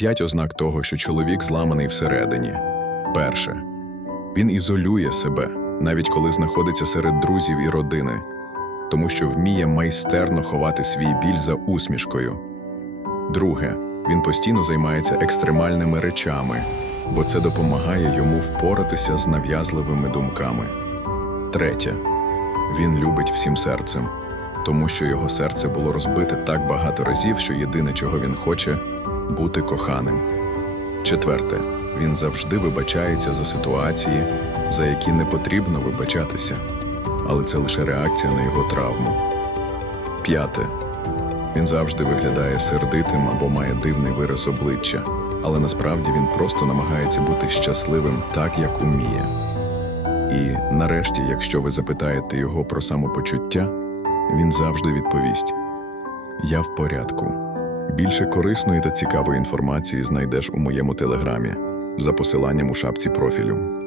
П'ять ознак того, що чоловік зламаний всередині. Перше. Він ізолює себе, навіть коли знаходиться серед друзів і родини, тому що вміє майстерно ховати свій біль за усмішкою. Друге, він постійно займається екстремальними речами, бо це допомагає йому впоратися з нав'язливими думками. Третє, він любить всім серцем, тому що його серце було розбите так багато разів, що єдине, чого він хоче бути коханим. Четверте, він завжди вибачається за ситуації, за які не потрібно вибачатися, але це лише реакція на його травму. П'яте. Він завжди виглядає сердитим або має дивний вираз обличчя, але насправді він просто намагається бути щасливим так, як уміє. І нарешті, якщо ви запитаєте його про самопочуття, він завжди відповість: Я в порядку. Більше корисної та цікавої інформації знайдеш у моєму телеграмі за посиланням у шапці профілю.